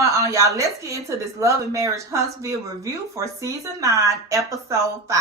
going on, y'all? Let's get into this Love Marriage Huntsville review for season 9, episode 5.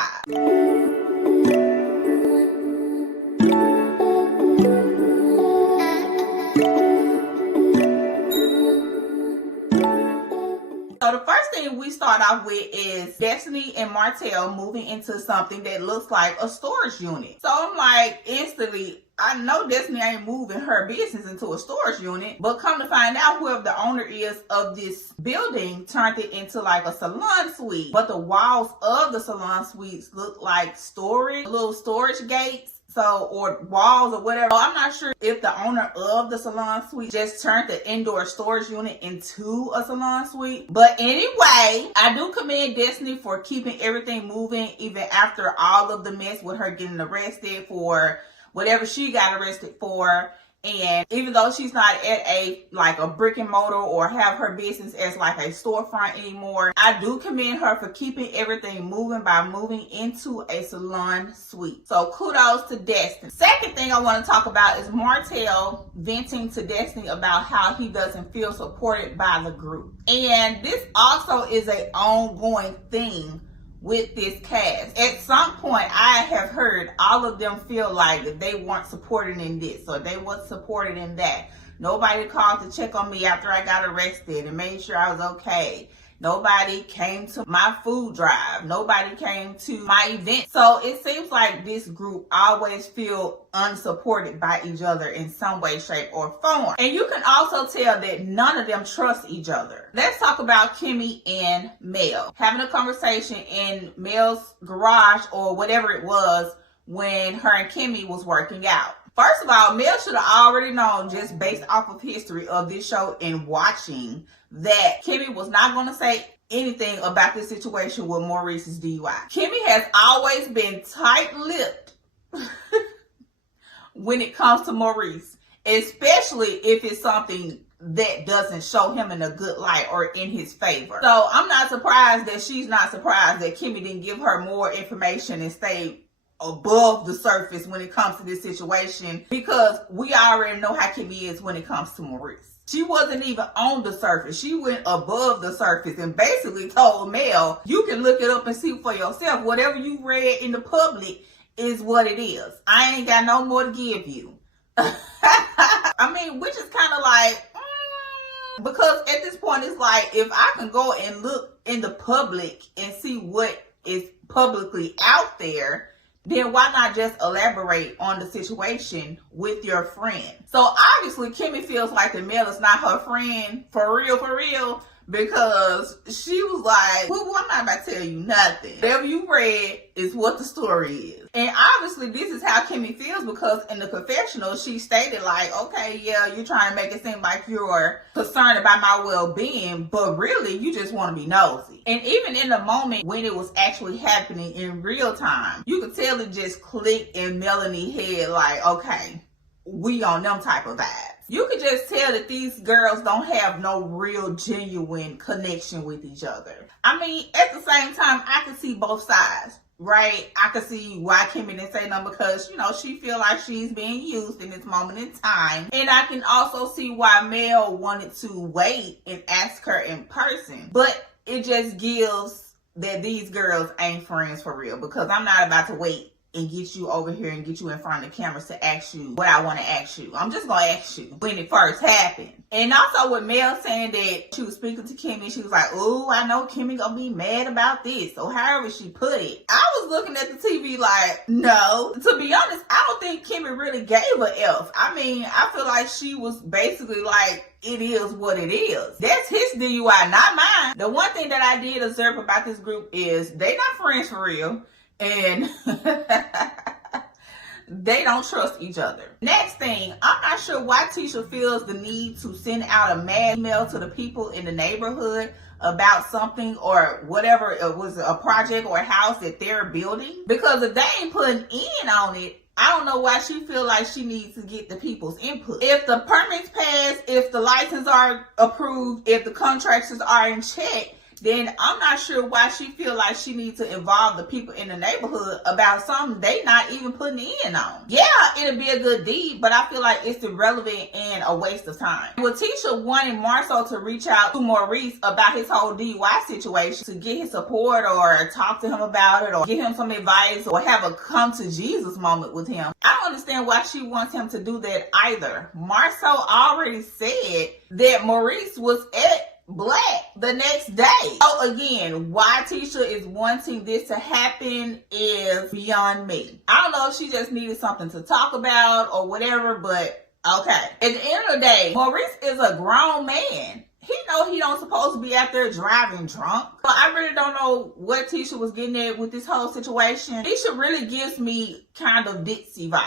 So the first thing we start off with is Destiny and Martell moving into something that looks like a storage unit. So I'm like, instantly, I know Destiny ain't moving her business into a storage unit, but come to find out, whoever the owner is of this building turned it into like a salon suite. But the walls of the salon suites look like storage, little storage gates. So, or walls or whatever. I'm not sure if the owner of the salon suite just turned the indoor storage unit into a salon suite. But anyway, I do commend Destiny for keeping everything moving even after all of the mess with her getting arrested for whatever she got arrested for. And even though she's not at a brick and mortar or have her business as like a storefront anymore, I do commend her for keeping everything moving by moving into a salon suite. So kudos to Destiny. Second thing I want to talk about is Martell venting to Destiny about how he doesn't feel supported by the group. And this also is an ongoing thing with this cast. At some point, I have heard all of them feel like they weren't supported in this or they weren't supported in that. Nobody called to check on me after I got arrested and made sure I was okay. Nobody came to my food drive. Nobody came to my event. So it seems like this group always feel unsupported by each other in some way, shape, or form. And you can also tell that none of them trust each other. Let's talk about Kimmy and Mel. Having a conversation in Mel's garage or whatever it was when her and Kimmy was working out. First of all, Mel should have already known, just based off of history of this show and watching, that Kimmy was not going to say anything about this situation with Maurice's DUI. Kimmy has always been tight-lipped when it comes to Maurice, especially if it's something that doesn't show him in a good light or in his favor. So I'm not surprised that she's not surprised that Kimmy didn't give her more information and stay above the surface when it comes to this situation, because we already know how Kimmy is when it comes to Maurice. She wasn't even on the surface. She went above the surface and basically told Mel, you can look it up and see for yourself. Whatever you read in the public is what it is. I ain't got no more to give you. I mean, which is kind of like, because at this point it's like, if I can go and look in the public and see what is publicly out there, then why not just elaborate on the situation with your friend? So obviously Kimmy feels like the Mel is not her friend for real, because she was like, well, I'm not about to tell you nothing. Whatever you read is what the story is. And obviously this is how Kimmy feels, because in the confessional she stated like, okay, yeah, you're trying to make it seem like you're concerned about my well-being, but really you just want to be nosy. And even in the moment when it was actually happening in real time, you could tell it just clicked in Melanie's head like, okay, we on them type of vibes. You could just tell that these girls don't have no real genuine connection with each other. I mean, at the same time, I can see both sides, right? I can see why Kimmy didn't say nothing, because, you know, she feel like she's being used in this moment in time. And I can also see why Mel wanted to wait and ask her in person. But it just gives that these girls ain't friends for real, because I'm not about to wait and get you over here and get you in front of the cameras to ask you what I want to ask you. I'm just going to ask you when it first happened. And also with Mel saying that she was speaking to Kimmy, she was like, oh, I know Kimmy going to be mad about this, or however she put it. I was looking at the TV like, no. To be honest, I don't think Kimmy really gave a F. I mean, I feel like she was basically like, it is what it is. That's his DUI, not mine. The one thing that I did observe about this group is they not friends for real. And they don't trust each other. Next thing, I'm not sure why Tisha feels the need to send out a mad email to the people in the neighborhood about something or whatever, it was a project or a house that they're building. Because if they ain't putting in on it, I don't know why she feel like she needs to get the people's input. If the permits pass, if the licenses are approved, if the contractors are in check, then I'm not sure why she feel like she needs to involve the people in the neighborhood about something they not even putting in on. Yeah, it'll be a good deed, but I feel like it's irrelevant and a waste of time. With Tisha wanting Marcel to reach out to Maurice about his whole DUI situation to get his support or talk to him about it or give him some advice or have a come to Jesus moment with him, I don't understand why she wants him to do that either. Marcel already said that Maurice was at Black the next day. So again, why Tisha is wanting this to happen is beyond me. I don't know if she just needed something to talk about or whatever, but okay. At the end of the day, Maurice is a grown man. He know he don't supposed to be out there driving drunk. So I really don't know what Tisha was getting at with this whole situation. Tisha really gives me kind of ditzy vibes.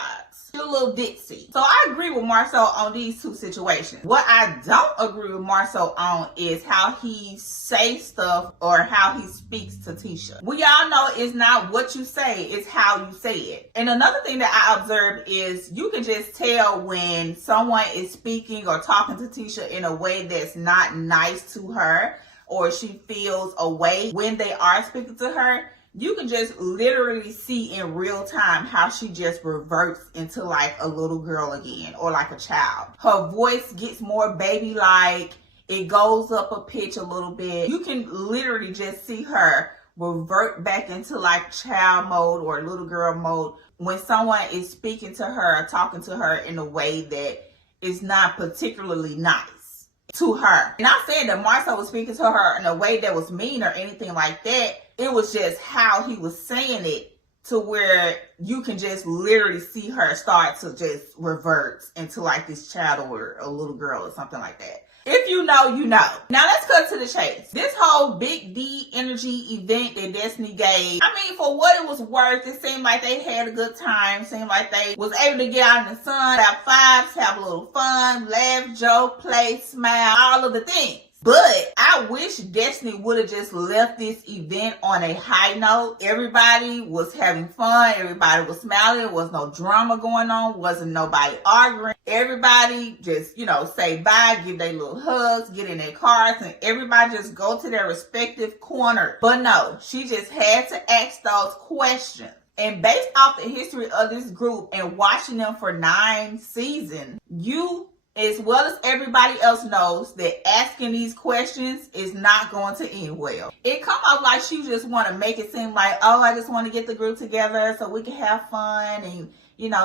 A little ditzy. So I agree with Marcel on these two situations. What I don't agree with Marcel on is how he says stuff or how he speaks to Tisha. We all know it's not what you say, it's how you say it. And another thing that I observed is you can just tell when someone is speaking or talking to Tisha in a way that's not nice to her, or she feels a way when they are speaking to her. You can just literally see in real time how she just reverts into like a little girl again or like a child. Her voice gets more baby-like. It goes up a pitch a little bit. You can literally just see her revert back into like child mode or little girl mode when someone is speaking to her or talking to her in a way that is not particularly nice to her. And I'm saying that Marcel was speaking to her in a way that was mean or anything like that. It was just how he was saying it to where you can just literally see her start to just revert into like this child or a little girl or something like that. If you know, you know. Now let's cut to the chase. This whole Big D energy event that Destiny gave, I mean, for what it was worth, it seemed like they had a good time. Seemed like they was able to get out in the sun, have vibes, have a little fun, laugh, joke, play, smile, all of the things. But I wish Destiny would have just left this event on a high note. Everybody was having fun. Everybody was smiling. There was no drama going on. Wasn't nobody arguing. Everybody just, say bye, give their little hugs, get in their cars, and everybody just go to their respective corner. But no, she just had to ask those questions. And based off the history of this group and watching them for 9 seasons, you as well as everybody else knows that asking these questions is not going to end well. It come off like she just want to make it seem like, oh, I just want to get the group together so we can have fun and,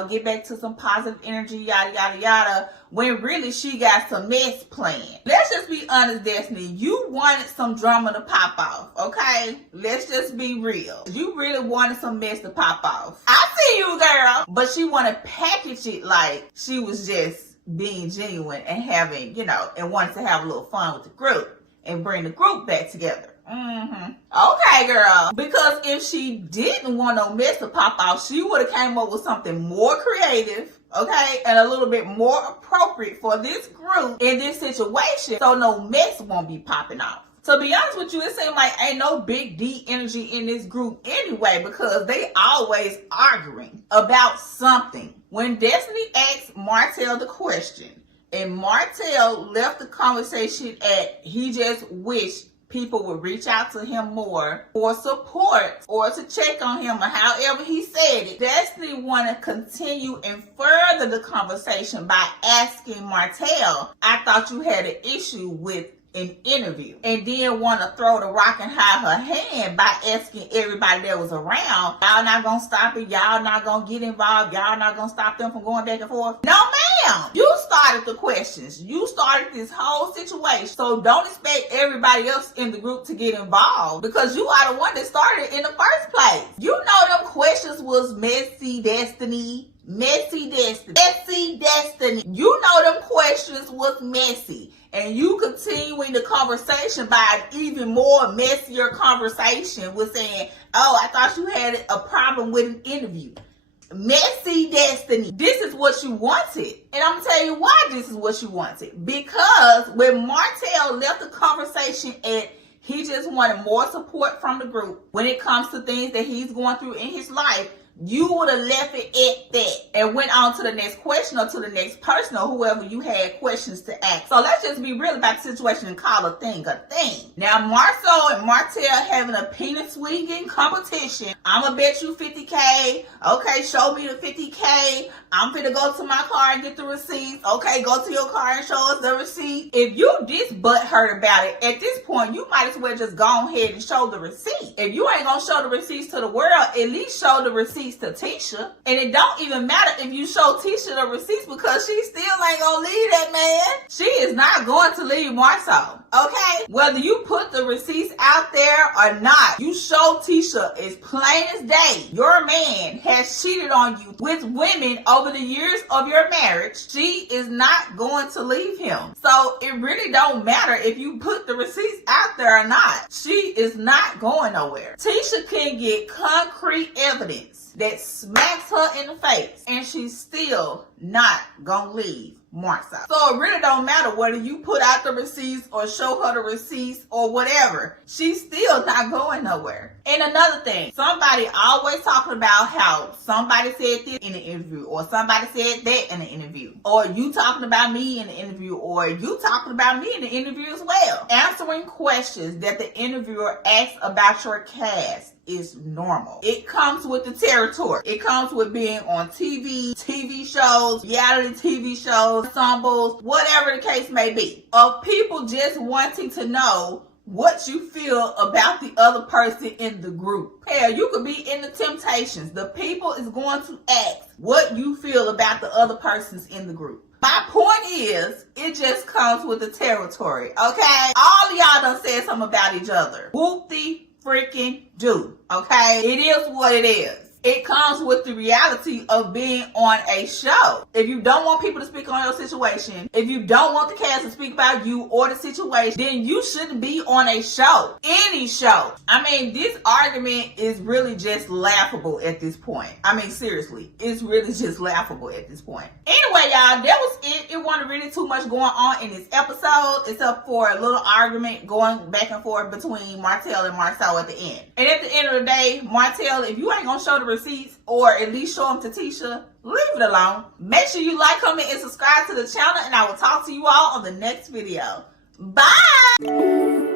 get back to some positive energy, yada, yada, yada, when really she got some mess planned. Let's just be honest, Destiny. You wanted some drama to pop off, okay? Let's just be real. You really wanted some mess to pop off. I see you, girl. But she want to package it like she was just being genuine and having, and wanted to have a little fun with the group and bring the group back together. Okay, girl. Because if she didn't want no mess to pop out, she would have came up with something more creative, okay, and a little bit more appropriate for this group in this situation so no mess won't be popping off. To be honest with you, it seems like ain't no Big D energy in this group anyway because they always arguing about something. When Destiny asked Martell the question and Martell left the conversation at he just wished people would reach out to him more for support or to check on him or however he said it, Destiny want to continue and further the conversation by asking Martell, I thought you had an issue with an interview, and then want to throw the rock and hide her hand by asking everybody that was around, y'all not gonna stop it, y'all not gonna get involved, y'all not gonna stop them from going back and forth. No ma'am, you started the questions, you started this whole situation, so don't expect everybody else in the group to get involved because you are the one that started in the first place. You know them questions was messy, Destiny. Messy Destiny. You know them questions was messy. And you continuing the conversation by an even more messier conversation with saying, oh, I thought you had a problem with an interview. Messy Destiny. This is what you wanted. And I'm going to tell you why this is what you wanted. Because when Martell left the conversation at he just wanted more support from the group when it comes to things that he's going through in his life, you would have left it at that and went on to the next question or to the next person or whoever you had questions to ask. So let's just be real about the situation and call a thing a thing. Now, Marcel and Martell having a penis swinging competition. I'ma bet you 50K. Okay, show me the 50K. I'm finna go to my car and get the receipts. Okay, go to your car and show us the receipt. If you this butthurt about it, at this point, you might as well just go ahead and show the receipt. If you ain't gonna show the receipts to the world, at least show the receipts to Tisha. And it don't even matter if you show Tisha the receipts because she still ain't gonna leave that man. She is not going to leave Marcel. Okay? Whether you put the receipts out there or not, you show Tisha as plain as day. Your man has cheated on you with women over the years of your marriage. She is not going to leave him. So it really don't matter if you put the receipts out there or not. She is not going nowhere. Tisha can get concrete evidence that smacks her in the face and she's still not gonna leave Marcel. So it really don't matter whether you put out the receipts or show her the receipts or whatever. She's still not going nowhere. And another thing, somebody always talking about how somebody said this in the interview or somebody said that in the interview, or you talking about me in the interview, or you talking about me in the interview as well. Answering questions that the interviewer asks about your cast is normal. It comes with the territory. It comes with being on TV shows, reality TV shows, ensembles, whatever the case may be, of people just wanting to know what you feel about the other person in the group. Hell, you could be in the Temptations. The people is going to ask what you feel about the other persons in the group. My point is, it just comes with the territory, okay? All of y'all done said something about each other. Whoop-de freaking do, okay? It is what it is. It comes with the reality of being on a show. If you don't want people to speak on your situation, if you don't want the cast to speak about you or the situation, then you shouldn't be on a show. Any show. I mean, this argument is really just laughable at this point. I mean, seriously, it's really just laughable at this point. Anyway, y'all, that was it. It wasn't really too much going on in this episode, except for a little argument going back and forth between Martell and Marcel at the end. And at the end of the day, Martell, if you ain't gonna show the receipts or at least show them to Tisha, leave it alone. Make sure you like, comment, and subscribe to the channel, and I will talk to you all on the next video. Bye!